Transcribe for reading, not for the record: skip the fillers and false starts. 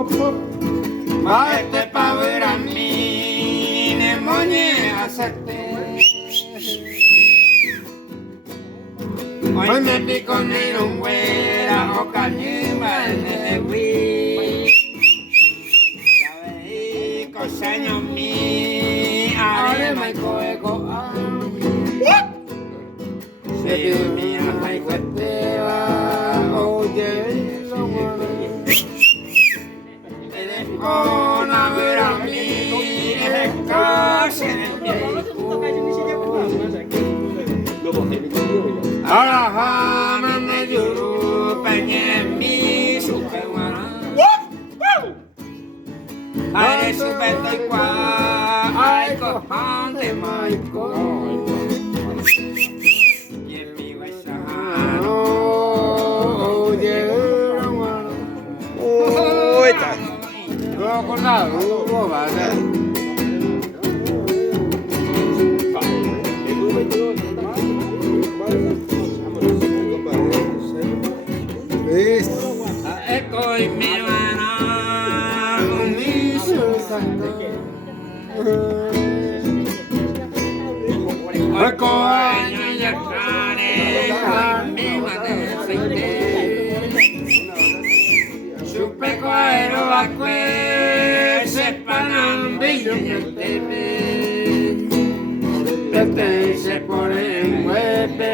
Este pavrami ne monye asate. Hoy me pico negro un güera o cañima en el wi. Ya veí coseño mi, are mai coeco se mi ai cueteva oye una vera mi es casi en el pie. Ahora jana me lloró peñe mi superwana. Ay supete qua ay cojante maico. Y en mi huesano oye hermano. Uy, está. Lo acordado, lo va a hacer. Ecco il mio anno, mi sono stato. Ecco il mio cane, mi manese te. Su pecoero a que se panan brillo en el tepe. Este se pone en huepe.